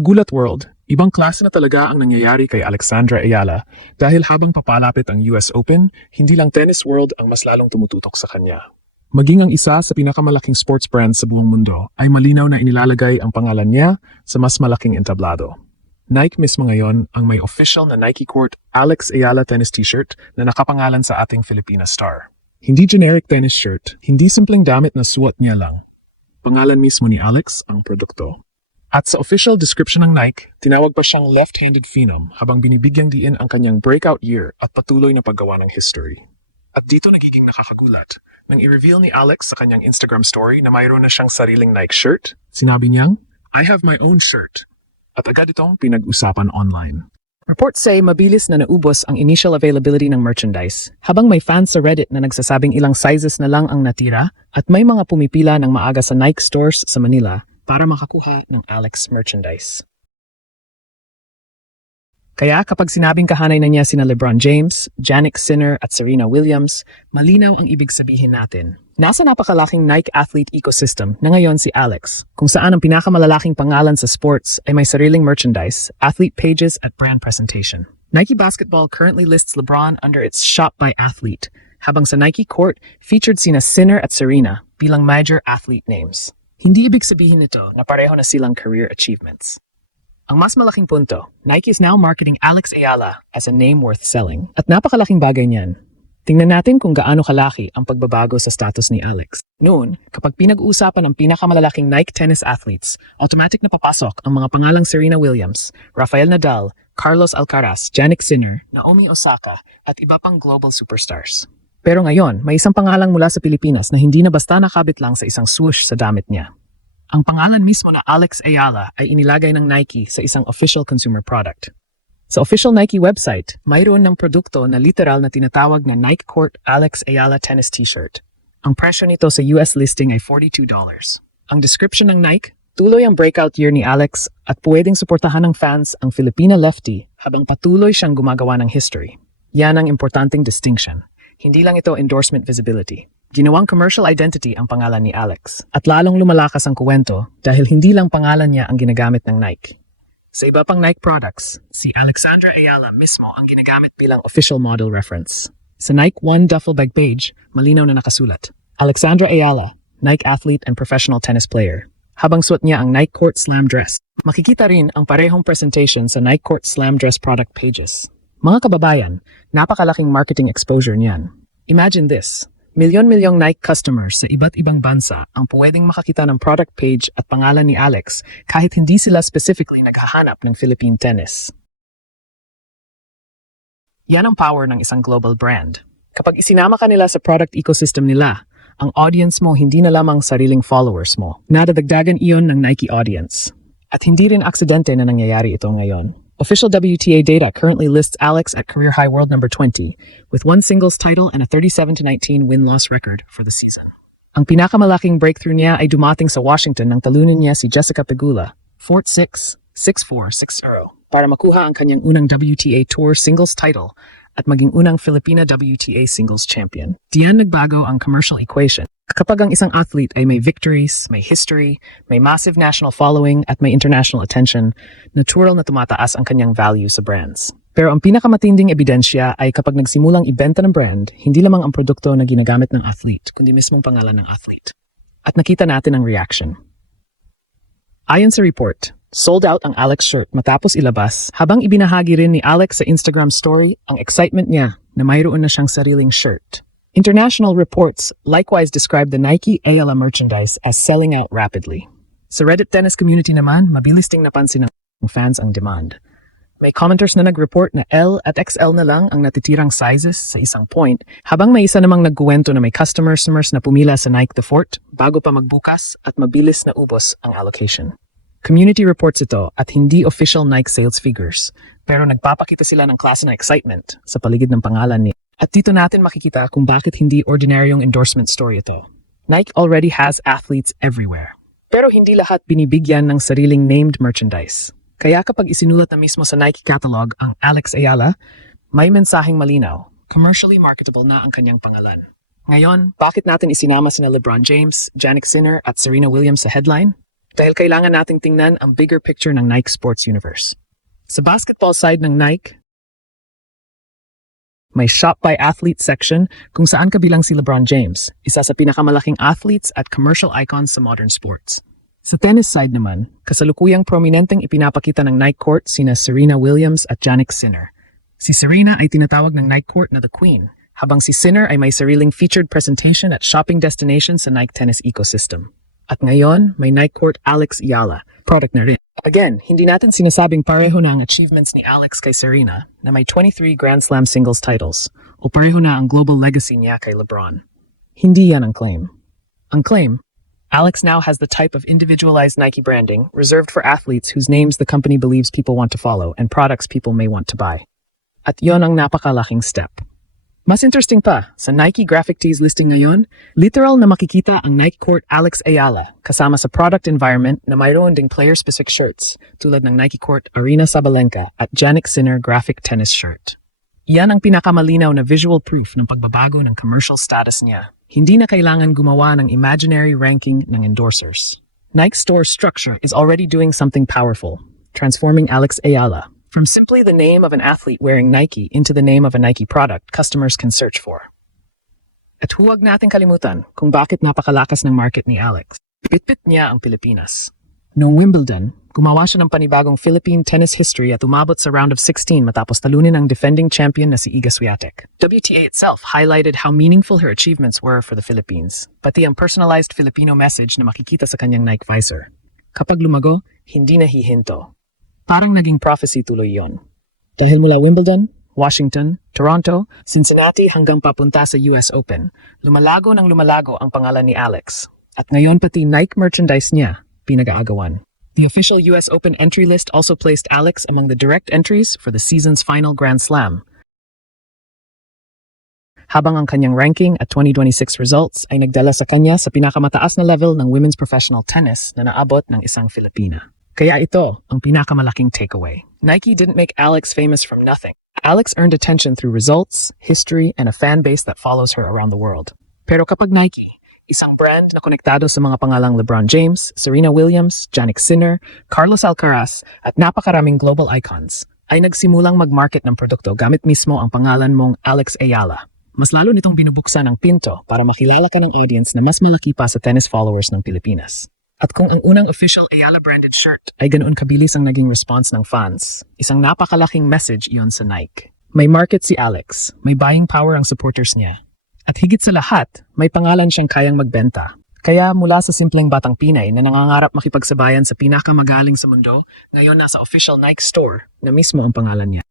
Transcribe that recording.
Kagulat World, ibang klase na talaga ang nangyayari kay Alexandra Ayala dahil habang papalapit ang US Open, hindi lang tennis world ang mas lalong tumututok sa kanya. Maging ang isa sa pinakamalaking sports brand sa buong mundo ay malinaw na inilalagay ang pangalan niya sa mas malaking entablado. Nike mismo ngayon ang may official na Nike Court Alex Ayala tennis t-shirt na nakapangalan sa ating Filipina star. Hindi generic tennis shirt, hindi simpleng damit na suot niya lang. Pangalan mismo ni Alex ang produkto. At sa official description ng Nike, tinawag pa siyang left-handed phenom habang binibigyang diin ang kanyang breakout year at patuloy na paggawa ng history. At dito nagiging nakakagulat. Nang i-reveal ni Alex sa kanyang Instagram story na mayroon na siyang sariling Nike shirt, sinabi niyang, "I have my own shirt." At agad itong pinag-usapan online. Reports say mabilis na naubos ang initial availability ng merchandise, habang may fans sa Reddit na nagsasabing ilang sizes na lang ang natira at may mga pumipila ng maaga sa Nike stores sa Manila para makakuha ng Alex merchandise. Kaya kapag sinabing kahanay na niya sina LeBron James, Jannik Sinner at Serena Williams, malinaw ang ibig sabihin natin. Nasa napakalaking Nike athlete ecosystem na ngayon si Alex, kung saan ang pinakamalalaking pangalan sa sports ay may sariling merchandise, athlete pages at brand presentation. Nike Basketball currently lists LeBron under its Shop by Athlete, habang sa Nike Court featured sina Sinner at Serena bilang major athlete names. Hindi ibig sabihin nito na pareho na silang career achievements. Ang mas malaking punto, Nike is now marketing Alex Ayala as a name worth selling. At napakalaking bagay niyan. Tingnan natin kung gaano kalaki ang pagbabago sa status ni Alex. Noon, kapag pinag-uusapan ang pinakamalalaking Nike tennis athletes, automatic na papasok ang mga pangalang Serena Williams, Rafael Nadal, Carlos Alcaraz, Jannik Sinner, Naomi Osaka, at iba pang global superstars. Pero ngayon, may isang pangalang mula sa Pilipinas na hindi na basta nakabit lang sa isang swoosh sa damit niya. Ang pangalan mismo na Alex Ayala ay inilagay ng Nike sa isang official consumer product. Sa official Nike website, mayroon ng produkto na literal na tinatawag na Nike Court Alex Ayala tennis t-shirt. Ang presyo nito sa US listing ay $42. Ang description ng Nike, tuloy ang breakout year ni Alex at pwedeng suportahan ng fans ang Filipina lefty habang patuloy siyang gumagawa ng history. Yan ang importanteng distinction. Hindi lang ito endorsement visibility. Ginawang commercial identity ang pangalan ni Alex. At lalong lumalakas ang kuwento dahil hindi lang pangalan niya ang ginagamit ng Nike. Sa iba pang Nike products, si Alexandra Ayala mismo ang ginagamit bilang official model reference. Sa Nike One duffel bag page, malinaw na nakasulat, Alexandra Ayala, Nike athlete and professional tennis player. Habang suot niya ang Nike Court Slam dress. Makikita rin ang parehong presentation sa Nike Court Slam dress product pages. Mga kababayan, napakalaking marketing exposure niyan. Imagine this, milyon-milyong Nike customers sa iba't ibang bansa ang pwedeng makakita ng product page at pangalan ni Alex kahit hindi sila specifically naghahanap ng Philippine tennis. Yan ang power ng isang global brand. Kapag isinama ka nila sa product ecosystem nila, ang audience mo hindi na lamang sariling followers mo. Nadadagdagan iyon ng Nike audience. At hindi rin aksidente na nangyayari ito ngayon. Official WTA data currently lists Alex at career high world number 20, with one singles title and a 37-19 win-loss record for the season. Ang pinakamalaking breakthrough niya ay dumating sa Washington nang talunin niya si Jessica Pegula, 4-6, 6-4, 6-0, para makuha ang kanyang unang WTA Tour singles title at maging unang Filipina WTA singles champion. Diyan nagbago ang commercial equation. Kapag ang isang athlete ay may victories, may history, may massive national following at may international attention, natural na tumataas ang kanyang value sa brands. Pero ang pinakamatinding ebidensya ay kapag nagsimulang ibenta ng brand, hindi lamang ang produkto na ginagamit ng athlete, kundi mismong pangalan ng athlete. At nakita natin ang reaction. Ayon sa report, sold out ang Alex shirt matapos ilabas habang ibinahagi rin ni Alex sa Instagram story ang excitement niya na mayroon na siyang sariling shirt. International reports likewise describe the Nike Ayala merchandise as selling out rapidly. Sa Reddit tennis community naman, mabilis ding napansin ng fans ang demand. May commenters na nag-report na L at XL na lang ang natitirang sizes sa isang point, habang may isa namang nagkuwento na may customers na pumila sa Nike The Fort bago pa magbukas at mabilis na ubos ang allocation. Community reports ito at hindi official Nike sales figures, pero nagpapakita sila ng klase ng excitement sa paligid ng pangalan ni. At dito natin makikita kung bakit hindi ordinaryong endorsement story ito. Nike already has athletes everywhere. Pero hindi lahat binibigyan ng sariling named merchandise. Kaya kapag isinulat na mismo sa Nike catalog ang Alex Ayala, may mensaheng malinaw, commercially marketable na ang kanyang pangalan. Ngayon, bakit natin isinama sina LeBron James, Jannik Sinner at Serena Williams sa headline? Dahil kailangan nating tingnan ang bigger picture ng Nike Sports Universe. Sa basketball side ng Nike, may Shop by Athlete section kung saan kabilang si LeBron James, isa sa pinakamalaking athletes at commercial icons sa modern sports. Sa tennis side naman, kasalukuyang prominenteng ipinapakita ng Nike Court sina Serena Williams at Jannik Sinner. Si Serena ay tinatawag ng Nike Court na The Queen, habang si Sinner ay may sariling featured presentation at shopping destination sa Nike tennis ecosystem. At ngayon, may Nike Court Alex Ayala, product na rin. Again, hindi natin sinasabing pareho na ang achievements ni Alex kay Serena na may 23 Grand Slam singles titles o pareho na ang global legacy niya kay LeBron. Hindi yan ang claim. Ang claim, Alex now has the type of individualized Nike branding reserved for athletes whose names the company believes people want to follow and products people may want to buy. At yon ang napakalaking step. Mas interesting pa, sa Nike Graphic Tees listing ngayon, literal na makikita ang Nike Court Alex Ayala kasama sa product environment na mayroon ding player-specific shirts tulad ng Nike Court Arena Sabalenka at Jannik Sinner graphic tennis shirt. Iyan ang pinakamalinaw na visual proof ng pagbabago ng commercial status niya. Hindi na kailangan gumawa ng imaginary ranking ng endorsers. Nike store structure is already doing something powerful, transforming Alex Ayala from simply the name of an athlete wearing Nike into the name of a Nike product customers can search for. At huwag nating kalimutan kung bakit napakalakas ng market ni Alex. Bitbit niya ang Pilipinas. Noong Wimbledon, gumawa siya ng panibagong Philippine tennis history at umabot sa round of 16 matapos talunin ang defending champion na si Iga Swiatek. WTA itself highlighted how meaningful her achievements were for the Philippines, pati ang personalized Filipino message na makikita sa kanyang Nike visor. Kapag lumago, hindi na hihinto. Parang naging prophecy tuloy yon. Dahil mula Wimbledon, Washington, Toronto, Cincinnati hanggang papunta sa US Open, lumalago ng lumalago ang pangalan ni Alex. At ngayon pati Nike merchandise niya, pinag-aagawan. The official US Open entry list also placed Alex among the direct entries for the season's final Grand Slam. Habang ang kanyang ranking at 2026 results ay nagdala sa kanya sa pinakamataas na level ng women's professional tennis na naabot ng isang Filipina. Kaya ito ang pinakamalaking takeaway. Nike didn't make Alex famous from nothing. Alex earned attention through results, history, and a fan base that follows her around the world. Pero kapag Nike, isang brand na konektado sa mga pangalang LeBron James, Serena Williams, Jannik Sinner, Carlos Alcaraz, at napakaraming global icons, ay nagsimulang mag-market ng produkto gamit mismo ang pangalan mong Alex Ayala. Mas lalo nitong binubuksan ang pinto para makilala ka ng audience na mas malaki pa sa tennis followers ng Pilipinas. At kung ang unang official Ayala-branded shirt ay ganoon kabilis ang naging response ng fans, isang napakalaking message iyon sa Nike. May market si Alex, may buying power ang supporters niya. At higit sa lahat, may pangalan siyang kayang magbenta. Kaya mula sa simpleng batang Pinay na nangangarap makipagsabayan sa pinakamagaling sa mundo, ngayon nasa official Nike store na mismo ang pangalan niya.